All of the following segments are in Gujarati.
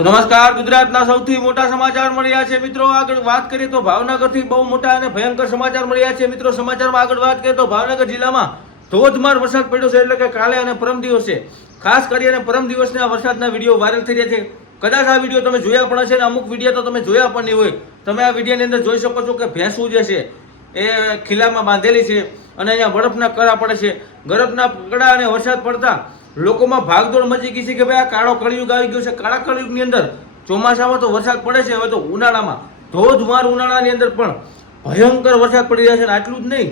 તો નમસ્કાર, ગુજરાતના સૌથી મોટા સમાચાર મળ્યા છે મિત્રો. આગળ વાત કરીએ તો ભાવનગરથી બહુ મોટા અને ભયંકર સમાચાર મળ્યા છે મિત્રો. સમાચારમાં આગળ વાત કરીએ તો ભાવનગર જિલ્લામાં ધોધમાર વરસાદ પડ્યો છે, એટલે કે કાલે અને પરમ દિવસે, ખાસ કરીને પરમ દિવસના વરસાદના વિડીયો વાયરલ થઈ રહ્યા છે. કદાચ આ વિડીયો તમે જોયા પણ હશે ને અમુક વિડીયો તો તમે જોયા પણ નહીં હોય. તમે આ વિડીયોની અંદર જોઈ શકો છો કે ભેંસું જે છે એ ખીલામાં બાંધેલી છે અને અહીંયા બરફના કરા પડે છે. બરફના કરા અને વરસાદ પડતા લોકોમાં ભાગદોડ મચી ગઈ છે કે ભાઈ આ કાળો કળિયુગ આવી ગયો છે. કાળા કળિયુગની અંદર ચોમાસામાં તો વરસાદ પડે છે, હવે તો ઉનાળામાં ધોધમાર ઉનાળાની અંદર પણ ભયંકર વરસાદ પડી રહ્યા છે. અને આટલું જ નહીં,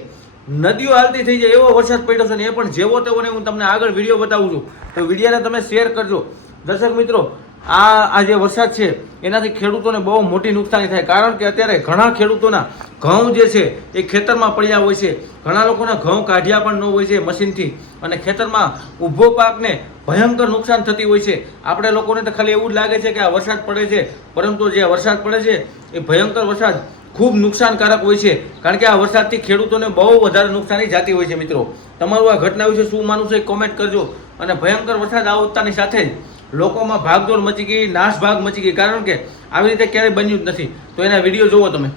નદીઓ હાલતી થઈ જાય એવો વરસાદ પડ્યો છે ને એ પણ જેવો તેવો હું તમને આગળ વિડીયો બતાવું છું. તો વિડીયોને તમે શેર કરજો. દર્શક મિત્રો, આ જે વરસાદ છે એનાથી ખેડૂતોને બહુ મોટી નુકસાની થાય, કારણ કે અત્યારે ઘણા ખેડૂતોના ઘઉં જે છે એ ખેતરમાં પડ્યા હોય છે. ઘણા લોકોના ઘઉં કાઢ્યા પણ ન હોય છે મશીનથી, અને ખેતરમાં ઊભો પાકને ભયંકર નુકસાન થતી હોય છે. આપણે લોકોને તો ખાલી એવું જ લાગે છે કે આ વરસાદ પડે છે, પરંતુ જે વરસાદ પડે છે એ ભયંકર વરસાદ ખૂબ નુકસાનકારક હોય છે, કારણ કે આ વરસાદથી ખેડૂતોને બહુ વધારે નુકસાની જતી હોય છે. મિત્રો, તમારું આ ઘટના વિશે શું માનવું છે કોમેન્ટ કરજો. અને ભયંકર વરસાદ આવતાની સાથે જ લોકોમાં ભાગદોડ મચી ગઈ, નાસભાગ મચી ગઈ, કારણ કે આવી રીતે ક્યારેય બન્યું જ નથી. તો એના વિડીયો જોવો તમે.